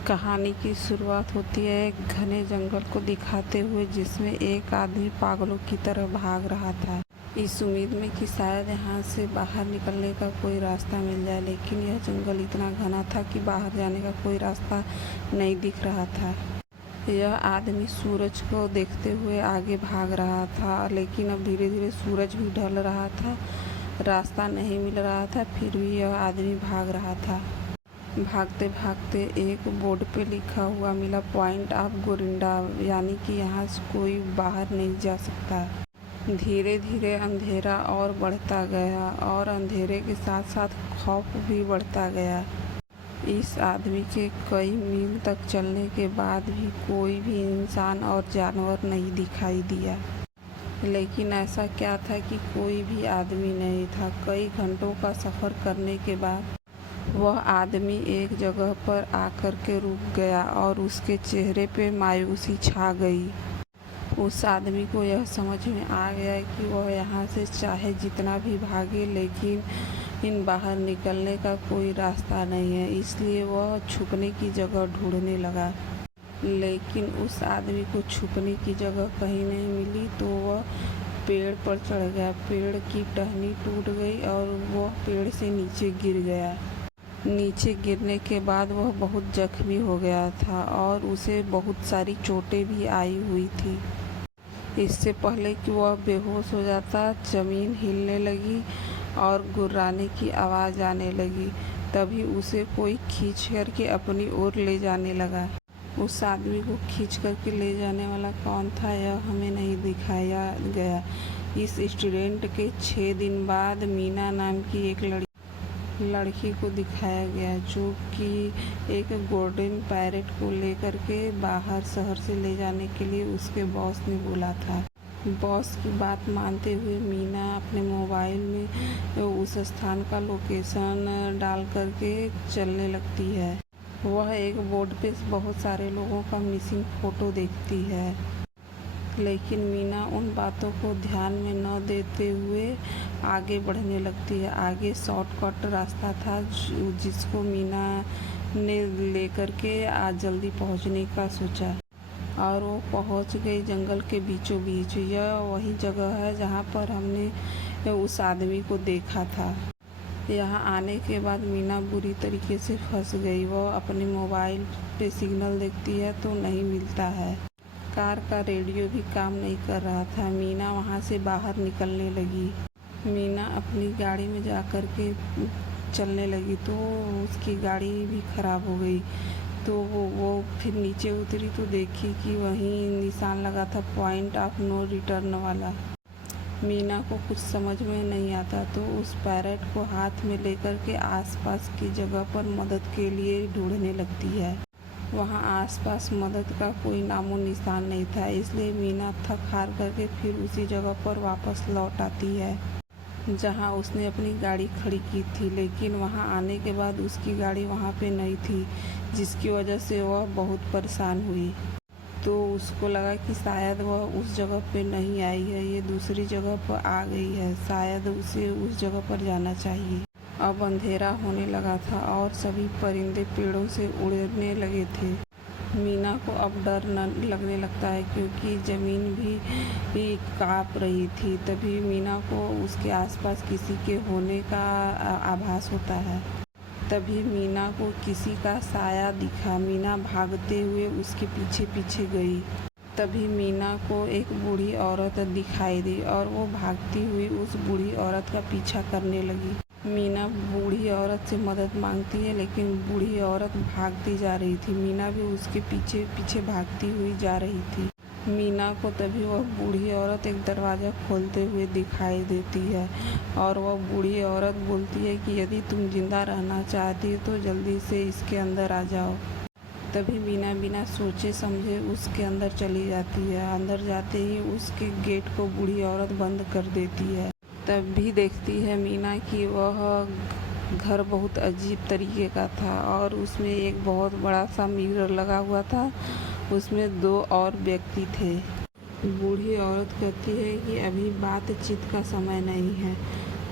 कहानी की शुरुआत होती है एक घने जंगल को दिखाते हुए जिसमें एक आदमी पागलों की तरह भाग रहा था, इस उम्मीद में कि शायद यहाँ से बाहर निकलने का कोई रास्ता मिल जाए। लेकिन यह जंगल इतना घना था कि बाहर जाने का कोई रास्ता नहीं दिख रहा था। यह आदमी सूरज को देखते हुए आगे भाग रहा था, लेकिन अब धीरे धीरे सूरज भी ढल रहा था। रास्ता नहीं मिल रहा था, फिर भी यह आदमी भाग रहा था। भागते भागते एक बोर्ड पे लिखा हुआ मिला, पॉइंट ऑफ गोरिंडा, यानी कि यहाँ से कोई बाहर नहीं जा सकता। धीरे धीरे अंधेरा और बढ़ता गया और अंधेरे के साथ साथ खौफ भी बढ़ता गया। इस आदमी के कई मील तक चलने के बाद भी कोई भी इंसान और जानवर नहीं दिखाई दिया। लेकिन ऐसा क्या था कि कोई भी आदमी नहीं था। कई घंटों का सफ़र करने के बाद वह आदमी एक जगह पर आकर के रुक गया और उसके चेहरे पे मायूसी छा गई। उस आदमी को यह समझ में आ गया कि वह यहाँ से चाहे जितना भी भागे, लेकिन बाहर निकलने का कोई रास्ता नहीं है। इसलिए वह छुपने की जगह ढूंढने लगा। लेकिन उस आदमी को छुपने की जगह कहीं नहीं मिली, तो वह पेड़ पर चढ़ गया। पेड़ की टहनी टूट गई और वह पेड़ से नीचे गिर गया। नीचे गिरने के बाद वह बहुत जख्मी हो गया था और उसे बहुत सारी चोटें भी आई हुई थी। इससे पहले कि वह बेहोश हो जाता, ज़मीन हिलने लगी और गुर्राने की आवाज़ आने लगी। तभी उसे कोई खींच कर के अपनी ओर ले जाने लगा। उस आदमी को खींच कर के ले जाने वाला कौन था, यह हमें नहीं दिखाया गया। इस इंसिडेंट के 6 दिन बाद मीना नाम की एक लड़की को दिखाया गया, जो कि एक गोल्डन पैरेट को लेकर के बाहर शहर से ले जाने के लिए उसके बॉस ने बोला था। बॉस की बात मानते हुए मीना अपने मोबाइल में उस स्थान का लोकेशन डाल करके चलने लगती है। वह एक बोर्ड पे बहुत सारे लोगों का मिसिंग फ़ोटो देखती है, लेकिन मीना उन बातों को ध्यान में न देते हुए आगे बढ़ने लगती है। आगे शॉर्टकट रास्ता था जिसको मीना ने लेकर के आज जल्दी पहुंचने का सोचा और वो पहुंच गई जंगल के बीचों बीच। यह वही जगह है जहां पर हमने उस आदमी को देखा था। यहाँ आने के बाद मीना बुरी तरीके से फंस गई। वह अपने मोबाइल पे सिग्नल देखती है तो नहीं मिलता है। कार का रेडियो भी काम नहीं कर रहा था। मीना वहाँ से बाहर निकलने लगी। मीना अपनी गाड़ी में जा कर के चलने लगी तो उसकी गाड़ी भी ख़राब हो गई। तो वो फिर नीचे उतरी तो देखी कि वहीं निशान लगा था, पॉइंट ऑफ नो रिटर्न वाला। मीना को कुछ समझ में नहीं आता तो उस पैरेट को हाथ में लेकर के आसपास की जगह पर मदद के लिए ढूंढने लगती है। वहाँ आसपास मदद का कोई नामो निशान नहीं था, इसलिए मीना थक हार करके फिर उसी जगह पर वापस लौट आती है जहाँ उसने अपनी गाड़ी खड़ी की थी। लेकिन वहाँ आने के बाद उसकी गाड़ी वहाँ पे नहीं थी, जिसकी वजह से वह बहुत परेशान हुई। तो उसको लगा कि शायद वह उस जगह पे नहीं आई है, ये दूसरी जगह पर आ गई है, शायद उसे उस जगह पर जाना चाहिए। अब अंधेरा होने लगा था और सभी परिंदे पेड़ों से उड़ने लगे थे। मीना को अब डर न लगने लगता है क्योंकि ज़मीन भी काँप रही थी। तभी मीना को उसके आसपास किसी के होने का आभास होता है। तभी मीना को किसी का साया दिखा। मीना भागते हुए उसके पीछे पीछे गई। तभी मीना को एक बूढ़ी औरत दिखाई दी और वो भागती हुई उस बूढ़ी औरत का पीछा करने लगी। मीना बूढ़ी औरत से मदद मांगती है, लेकिन बूढ़ी औरत भागती जा रही थी। मीना भी उसके पीछे पीछे भागती हुई जा रही थी। मीना को तभी वह बूढ़ी औरत एक दरवाज़ा खोलते हुए दिखाई देती है और वह बूढ़ी औरत बोलती है कि यदि तुम जिंदा रहना चाहती हो तो जल्दी से इसके अंदर आ जाओ। तभी मीना बिना सोचे समझे उसके अंदर चली जाती है। अंदर जाते ही उसके गेट को बूढ़ी औरत बंद कर देती है। तब भी देखती है मीना कि वह घर बहुत अजीब तरीके का था और उसमें एक बहुत बड़ा सा मिरर लगा हुआ था। उसमें 2 और व्यक्ति थे। बूढ़ी औरत कहती है कि अभी बातचीत का समय नहीं है,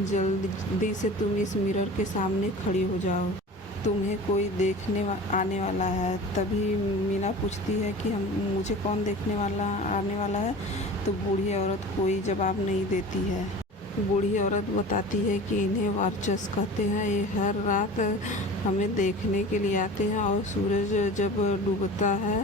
जल्दी से तुम इस मिरर के सामने खड़ी हो जाओ। तुम्हें कोई आने वाला है। तभी मीना पूछती है कि हम मुझे कौन आने वाला है। तो बूढ़ी औरत कोई जवाब नहीं देती है। बूढ़ी औरत बताती है कि इन्हें वार्चस कहते हैं। ये हर रात हमें देखने के लिए आते हैं और सूरज जब डूबता है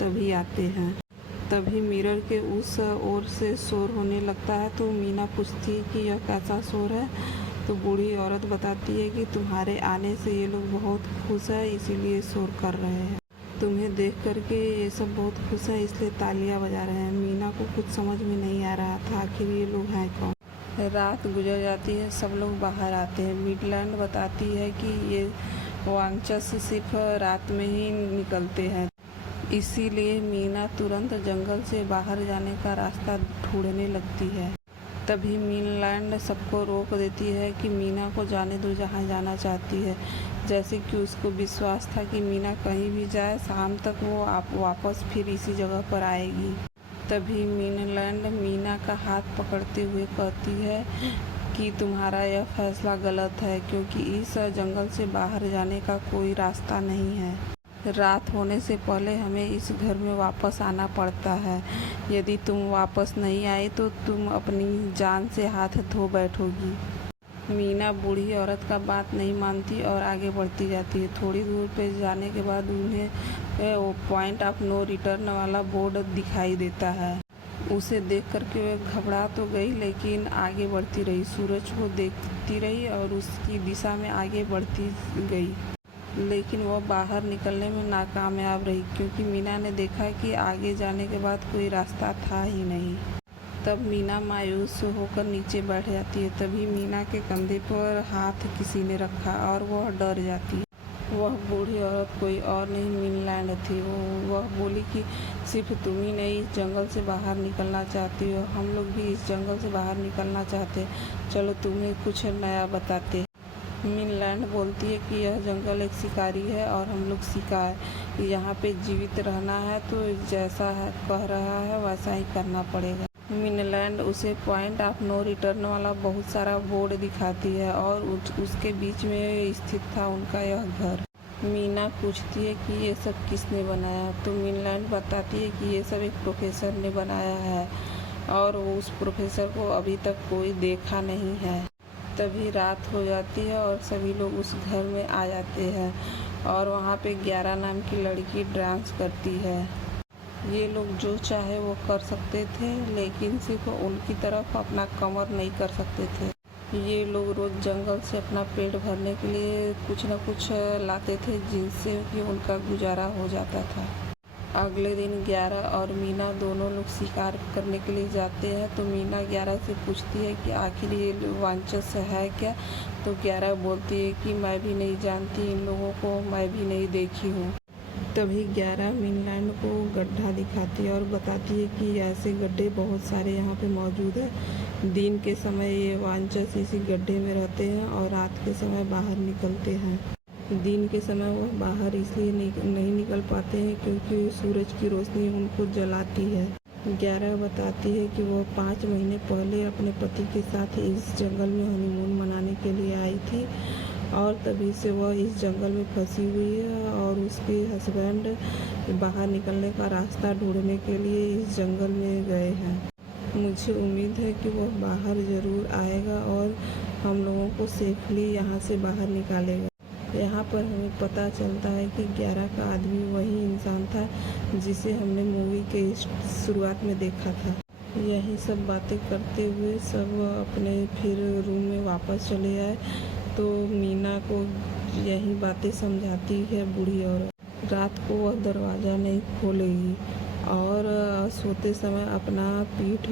तभी आते हैं। तभी मिरर के उस ओर से शोर होने लगता है। तो मीना पूछती है कि यह कैसा शोर है। तो बूढ़ी औरत बताती है कि तुम्हारे आने से ये लोग बहुत खुश है, इसीलिए शोर कर रहे हैं। तुम्हें देख करके ये सब बहुत खुश है, इसलिए तालियां बजा रहे हैं। मीना को कुछ समझ में नहीं आ रहा था आखिर ये लोग हैं कौन। रात गुजर जाती है, सब लोग बाहर आते हैं। मिडलैंड बताती है कि ये वांचस सिर्फ रात में ही निकलते हैं, इसीलिए मीना तुरंत जंगल से बाहर जाने का रास्ता ढूंढने लगती है। तभी मिडलैंड सबको रोक देती है कि मीना को जाने दो जहाँ जाना चाहती है, जैसे कि उसको विश्वास था कि मीना कहीं भी जाए शाम तक वो वापस फिर इसी जगह पर आएगी। तभी मिडलैंड मीना का हाथ पकड़ते हुए कहती है कि तुम्हारा यह फैसला गलत है, क्योंकि इस जंगल से बाहर जाने का कोई रास्ता नहीं है। रात होने से पहले हमें इस घर में वापस आना पड़ता है। यदि तुम वापस नहीं आई तो तुम अपनी जान से हाथ धो बैठोगी। मीना बूढ़ी औरत का बात नहीं मानती और आगे बढ़ती जाती है। थोड़ी दूर पे जाने के बाद उन्हें वो पॉइंट ऑफ नो रिटर्न वाला बोर्ड दिखाई देता है। उसे देख करके वह घबरा तो गई, लेकिन आगे बढ़ती रही। सूरज को देखती रही और उसकी दिशा में आगे बढ़ती गई, लेकिन वह बाहर निकलने में नाकामयाब रही, क्योंकि मीना ने देखा कि आगे जाने के बाद कोई रास्ता था ही नहीं। तब मीना मायूस होकर नीचे बैठ जाती है। तभी मीना के कंधे पर हाथ किसी ने रखा और वह डर जाती है। वह बूढ़ी औरत कोई और नहीं मिडलैंड थी। वह बोली कि सिर्फ तुम ही नहीं इस जंगल से बाहर निकलना चाहती हो, हम लोग भी इस जंगल से बाहर निकलना चाहते। चलो तुम्हें कुछ नया बताते। मिडलैंड बोलती है कि यह जंगल एक शिकारी है और हम लोग शिकार, यहाँ पे जीवित रहना है तो जैसा कह रहा है वैसा ही करना पड़ेगा। मिडलैंड उसे पॉइंट ऑफ नो रिटर्न वाला बहुत सारा बोर्ड दिखाती है और उसके बीच में स्थित था उनका यह घर। मीना पूछती है कि ये सब किसने बनाया। तो मिडलैंड बताती है कि ये सब एक प्रोफेसर ने बनाया है और उस प्रोफेसर को अभी तक कोई देखा नहीं है। तभी रात हो जाती है और सभी लोग उस घर में आ जाते हैं और वहाँ पे 11 नाम की लड़की डांस करती है। ये लोग जो चाहे वो कर सकते थे, लेकिन सिर्फ उनकी तरफ अपना कमर नहीं कर सकते थे। ये लोग रोज़ जंगल से अपना पेट भरने के लिए कुछ न कुछ लाते थे, जिनसे कि उनका गुजारा हो जाता था। अगले दिन 11 और मीना दोनों लोग शिकार करने के लिए जाते हैं। तो मीना 11 से पूछती है कि आखिर ये वांचस है क्या। तो 11 बोलती है कि मैं भी नहीं जानती, इन लोगों को मैं भी नहीं देखी हूँ। तभी 11 मिडलैंड को गड्ढा दिखाती है और बताती है कि ऐसे गड्ढे बहुत सारे यहाँ पे मौजूद हैं। दिन के समय ये वांचस इसी गड्ढे में रहते हैं और रात के समय बाहर निकलते हैं। दिन के समय वह बाहर इसलिए नहीं निकल पाते हैं क्योंकि सूरज की रोशनी उनको जलाती है। 11 बताती है कि वह 5 महीने पहले अपने पति के साथ इस जंगल में हनीमून मनाने के लिए आई थी और तभी से वह इस जंगल में फंसी हुई है और उसके हस्बैंड बाहर निकलने का रास्ता ढूंढने के लिए इस जंगल में गए हैं। मुझे उम्मीद है कि वह बाहर ज़रूर आएगा और हम लोगों को सेफली यहाँ से बाहर निकालेगा। यहाँ पर हमें पता चलता है कि 11 का आदमी वही इंसान था जिसे हमने मूवी के शुरुआत में देखा था। यही सब बातें करते हुए सब अपने फिर रूम में वापस चले आए। तो मीना को यही बातें समझाती है बूढ़ी औरत। रात को वह दरवाज़ा नहीं खोलेगी और सोते समय अपना पीठ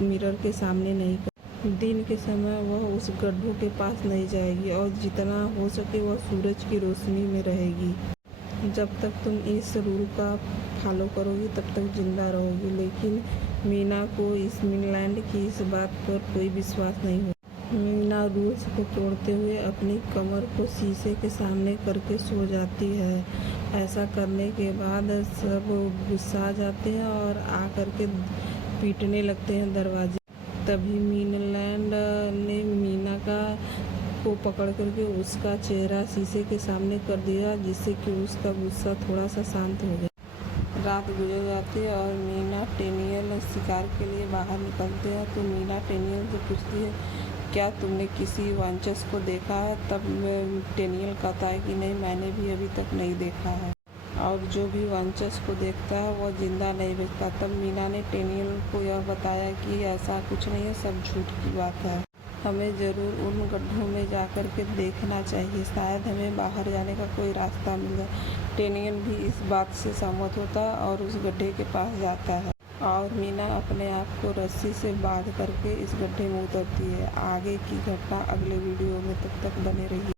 मिरर के सामने नहीं कर। दिन के समय वह उस गड्ढों के पास नहीं जाएगी और जितना हो सके वह सूरज की रोशनी में रहेगी। जब तक तुम इस रूल का फॉलो करोगी तब तक जिंदा रहोगी। लेकिन मीना को इस मिडलैंड की इस बात पर कोई विश्वास नहीं हो। मीना रूल्स को तोड़ते हुए अपनी कमर को शीशे के सामने करके सो जाती है। ऐसा करने के बाद सब गुस्सा आ जाते हैं और आ करके पीटने लगते हैं दरवाजे। तभी मिडलैंड ने मीना का को पकड़ करके उसका चेहरा शीशे के सामने कर दिया, जिससे कि उसका गुस्सा थोड़ा सा शांत हो गया। रात गुजर जाती है और मीना टेनियल शिकार के लिए बाहर निकलते हैं। तो मीना टेनियल से पूछती है, क्या तुमने किसी वांचस को देखा है? तब टेनियल कहता है कि नहीं, मैंने भी अभी तक नहीं देखा है, और जो भी वांचस को देखता है वह जिंदा नहीं बचता। तब मीना ने टेनियल को यह बताया कि ऐसा कुछ नहीं है, सब झूठ की बात है। हमें ज़रूर उन गड्ढों में जाकर के देखना चाहिए, शायद हमें बाहर जाने का कोई रास्ता मिल जाए। टेनियल भी इस बात से सहमत होता है और उस गड्ढे के पास जाता है, और मीना अपने आप को रस्सी से बांध करके इस गड्ढे में उतरती है। आगे की घटना अगले वीडियो में, तब तक बने रहिए।